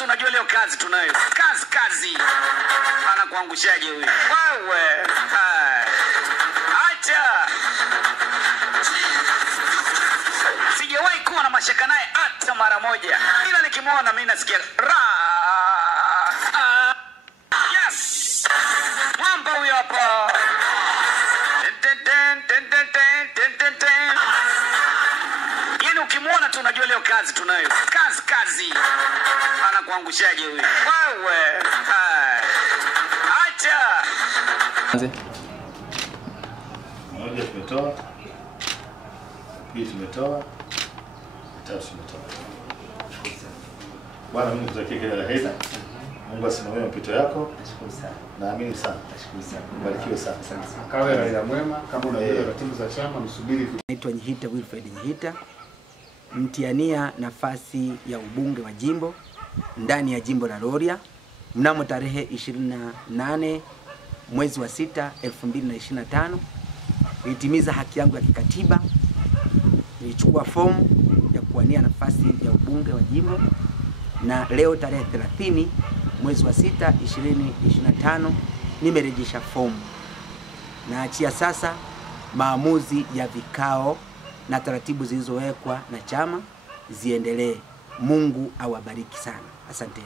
tunajua leo kazi tunayo. Kazi. Anakuangushaje huyu? Wewe. Acha. Sijawahi kuwa na mashaka naye hata mara moja. Ila nikimwona mimi nasikia yes. Mwamba huyo hapa. Yaani ukimwona tunajua leo kazi tunayo. Kazi. Anakuangushaje huyu? Wewe. Acha. Moja tumetoa. Pili tumetoa. Tatu tumetoa. Bwana, mimi nikutakia kila la heri. Mungu asimamie mapito yako. Nashukuru sana. Naamini sana. Nashukuru sana. Barikiwe sana. Asante sana. Kawe raia mwema, kama unajua ratibu za chama msubiri. Naitwa Nyihita Wilfred Nyihita, mtiania nafasi ya ubunge wa jimbo ndani ya jimbo la Rorya mnamo tarehe 28 mwezi wa 6 2025. Nilitimiza haki yangu ya kikatiba, nilichukua fomu ya kuwania nafasi ya ubunge wa jimbo, na leo tarehe 30 mwezi wa 6 2025 nimerejesha fomu. Naachia sasa maamuzi ya vikao na taratibu zilizowekwa na chama ziendelee. Mungu awabariki sana. Asante.